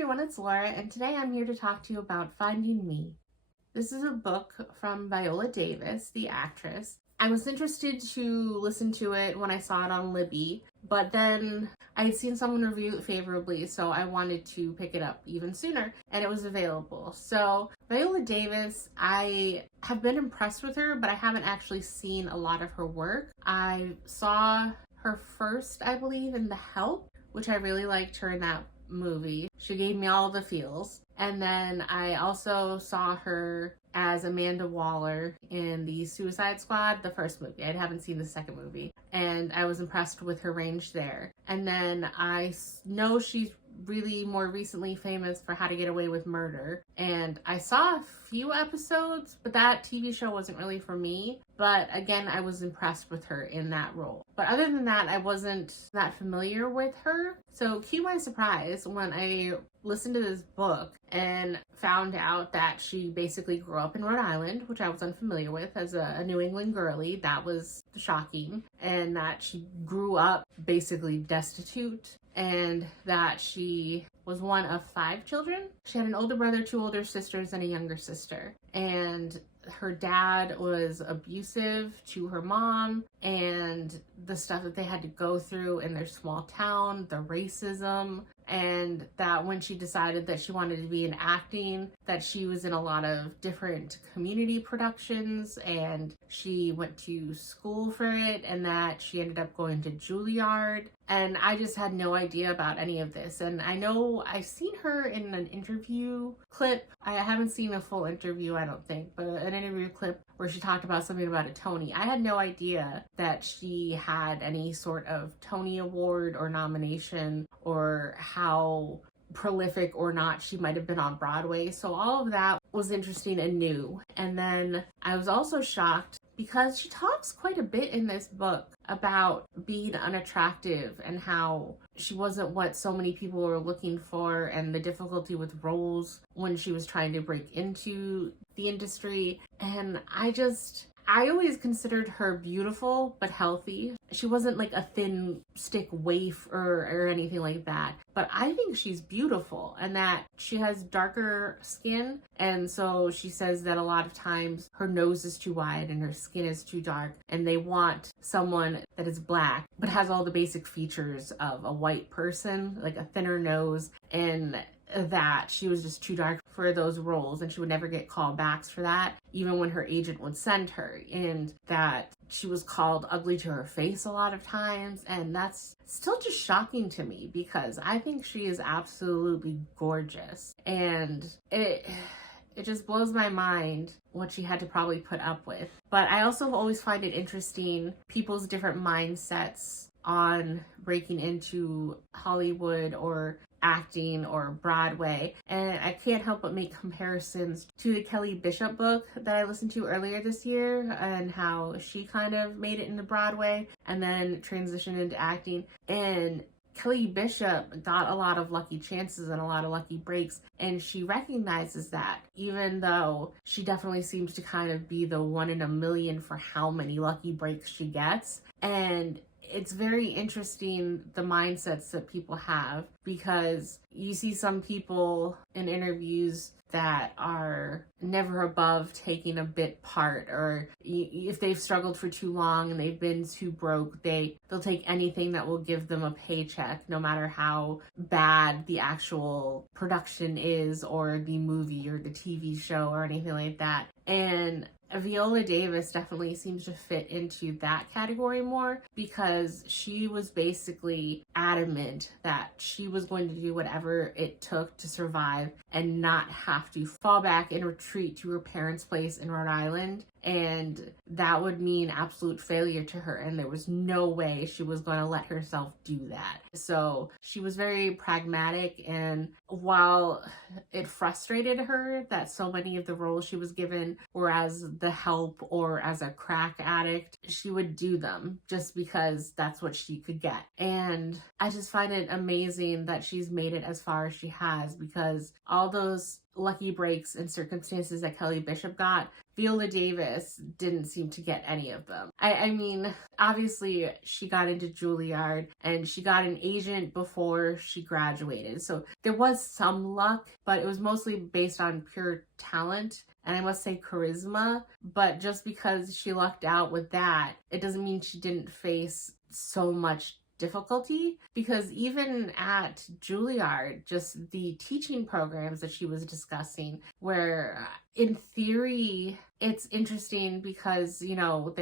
everyone, it's Laura, and today I'm here to talk to you about Finding Me. This is a book from Viola Davis, the actress. I was interested to listen to it when I saw it on Libby, but then I had seen someone review it favorably, so I wanted to pick it up even sooner, and it was available. So Viola Davis, I have been impressed with her, but I haven't actually seen a lot of her work. I saw her first, I believe, in The Help, which I really liked her in that movie. She gave me all the feels. And then I also saw her as Amanda Waller in the Suicide Squad, the first movie. I haven't seen the second movie. And I was impressed with her range there. And then I know she's really more recently famous for How to Get Away with Murder. And I saw a few episodes, but that TV show wasn't really for me. But again, I was impressed with her in that role. But other than that, I wasn't that familiar with her. So cue my surprise when I listened to this book and found out that she basically grew up in Rhode Island, which I was unfamiliar with as a New England girly. That was shocking. And that she grew up basically destitute, and that she was one of 5 children. She had an older brother, 2 older sisters, and a younger sister. And her dad was abusive to her mom, and the stuff that they had to go through in their small town, the racism, and that when she decided that she wanted to be in acting, that she was in a lot of different community productions, and she went to school for it, and that she ended up going to Juilliard. And I just had no idea about any of this. And I know I've seen her in an interview clip. I haven't seen a full interview, I don't think, but an interview clip where she talked about something about a Tony. I had no idea that she had any sort of Tony Award or nomination, or how prolific or not she might have been on Broadway. So all of that was interesting and new. And then I was also shocked because she talks quite a bit in this book about being unattractive and how she wasn't what so many people were looking for, and the difficulty with roles when she was trying to break into the industry. And I always considered her beautiful but healthy. She wasn't like a thin stick waif or anything like that. But I think she's beautiful, and that she has darker skin. And so she says that a lot of times her nose is too wide and her skin is too dark, and they want someone that is black but has all the basic features of a white person, like a thinner nose, and that she was just too dark for those roles, and she would never get callbacks for that, even when her agent would send her, and that she was called ugly to her face a lot of times. And that's still just shocking to me, because I think she is absolutely gorgeous, and it just blows my mind what she had to probably put up with. But I also always find it interesting people's different mindsets on breaking into Hollywood or acting or Broadway. And I can't help but make comparisons to the Kelly Bishop book that I listened to earlier this year, and how she kind of made it into Broadway and then transitioned into acting. And Kelly Bishop got a lot of lucky chances and a lot of lucky breaks, and she recognizes that, even though she definitely seems to kind of be the 1 in a million for how many lucky breaks she gets. And it's very interesting the mindsets that people have, because you see some people in interviews that are never above taking a bit part, or if they've struggled for too long and they've been too broke, they'll take anything that will give them a paycheck, no matter how bad the actual production is, or the movie or the TV show or anything like that. And Viola Davis definitely seems to fit into that category more, because she was basically adamant that she was going to do whatever it took to survive and not have to fall back and retreat to her parents' place in Rhode Island. And that would mean absolute failure to her, and there was no way she was going to let herself do that. So she was very pragmatic, and while it frustrated her that so many of the roles she was given were as The Help or as a crack addict, she would do them just because that's what she could get. And I just find it amazing that she's made it as far as she has, because all those lucky breaks and circumstances that Kelly Bishop got, Viola Davis didn't seem to get any of them. I mean, obviously she got into Juilliard and she got an agent before she graduated. So there was some luck, but it was mostly based on pure talent. And I must say charisma, but just because she lucked out with that, it doesn't mean she didn't face so much difficulty, because even at Juilliard, just the teaching programs that she was discussing, where in theory it's interesting because, you know,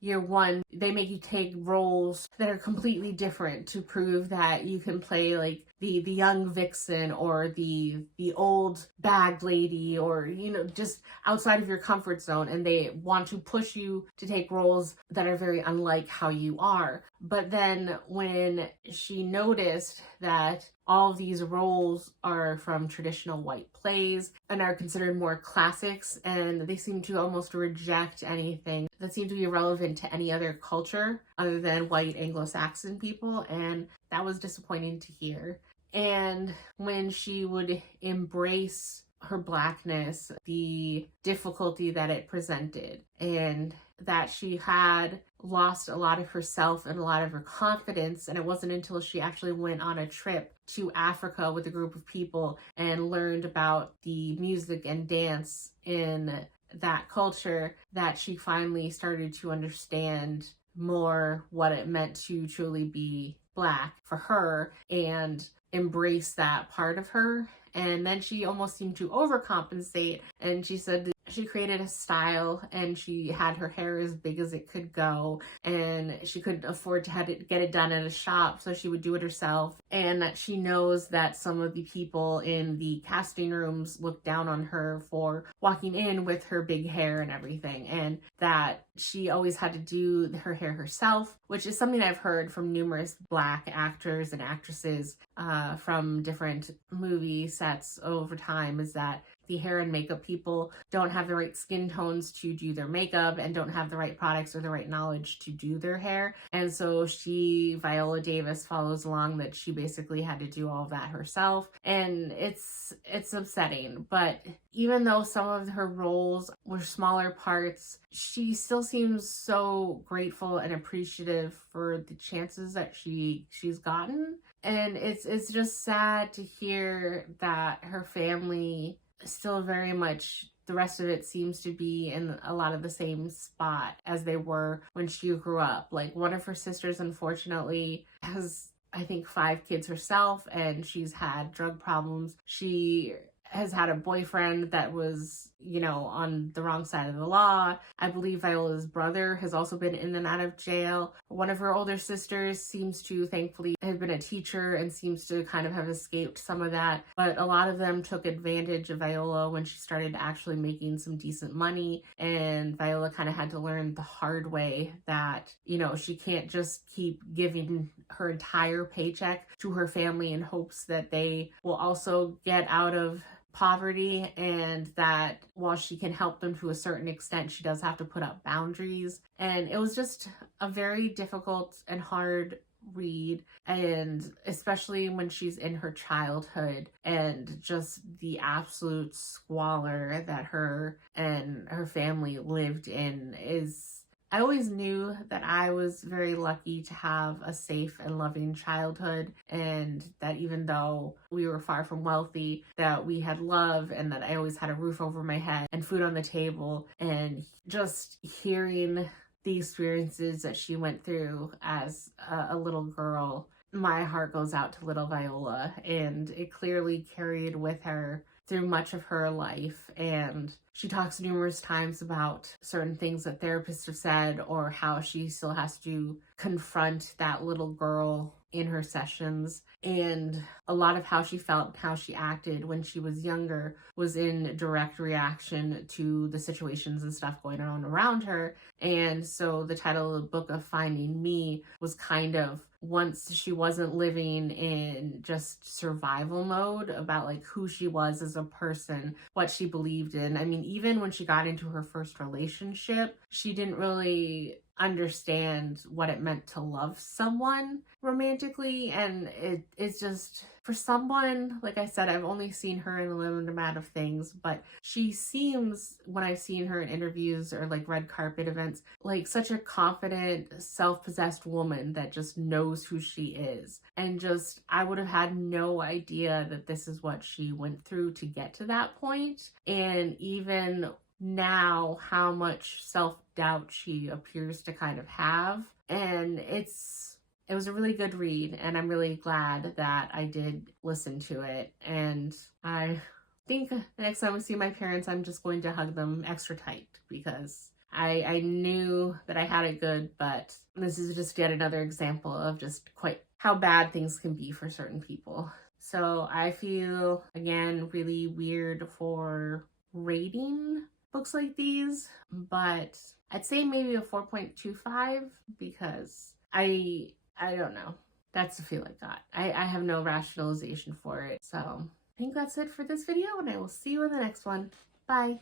year one, they make you take roles that are completely different to prove that you can play like the young vixen or the old bag lady, or, you know, just outside of your comfort zone, and they want to push you to take roles that are very unlike how you are. But then when she noticed that all of these roles are from traditional white plays and are considered more classics, and they seem to almost reject anything that seemed to be relevant to any other culture other than white Anglo-Saxon people, and that was disappointing to hear. And when she would embrace her Blackness, the difficulty that it presented, and that she had lost a lot of herself and a lot of her confidence. And it wasn't until she actually went on a trip to Africa with a group of people and learned about the music and dance in that culture that she finally started to understand more what it meant to truly be Black for her and embrace that part of her. And then she almost seemed to overcompensate, and she said that she created a style and she had her hair as big as it could go, and she couldn't afford to get it done at a shop, so she would do it herself. And that she knows that some of the people in the casting rooms looked down on her for walking in with her big hair and everything, and that she always had to do her hair herself, which is something I've heard from numerous Black actors and actresses from different movie sets over time, is that the hair and makeup people don't have the right skin tones to do their makeup and don't have the right products or the right knowledge to do their hair. And so Viola Davis, follows along that she basically had to do all of that herself. And it's upsetting. But even though some of her roles were smaller parts, she still seems so grateful and appreciative for the chances that she's gotten. And it's just sad to hear that her family still very much, the rest of it seems to be in a lot of the same spot as they were when she grew up. Like, one of her sisters, unfortunately, has, I think, 5 kids herself, and she's had drug problems. She has had a boyfriend that was, you know, on the wrong side of the law. I believe Viola's brother has also been in and out of jail. One of her older sisters seems to, thankfully, have been a teacher and seems to kind of have escaped some of that. But a lot of them took advantage of Viola when she started actually making some decent money. And Viola kind of had to learn the hard way that, you know, she can't just keep giving her entire paycheck to her family in hopes that they will also get out of poverty, and that while she can help them to a certain extent, she does have to put up boundaries. And it was just a very difficult and hard read, and especially when she's in her childhood, and just the absolute squalor that her and her family lived in is... I always knew that I was very lucky to have a safe and loving childhood, and that even though we were far from wealthy, that we had love, and that I always had a roof over my head and food on the table. And just hearing the experiences that she went through as a little girl, my heart goes out to little Viola, and it clearly carried with her through much of her life. And she talks numerous times about certain things that therapists have said, or how she still has to confront that little girl in her sessions. And a lot of how she felt and how she acted when she was younger was in direct reaction to the situations and stuff going on around her. And so the title of the book of Finding Me was kind of, once she wasn't living in just survival mode, about like who she was as a person, what she believed in. I mean, even when she got into her first relationship, she didn't really understand what it meant to love someone romantically. And it's just, for someone, like I said, I've only seen her in a limited amount of things, but she seems, when I've seen her in interviews or like red carpet events, like such a confident, self-possessed woman that just knows who she is. And just, I would have had no idea that this is what she went through to get to that point. And even now, how much self-doubt she appears to kind of have. And it was a really good read, and I'm really glad that I did listen to it. And I think the next time I see my parents, I'm just going to hug them extra tight, because I knew that I had it good, but this is just yet another example of just quite how bad things can be for certain people. So I feel, again, really weird for rating books like these, but I'd say maybe a 4.25, because I don't know. That's the feel I got. I have no rationalization for it. So I think that's it for this video, and I will see you in the next one. Bye.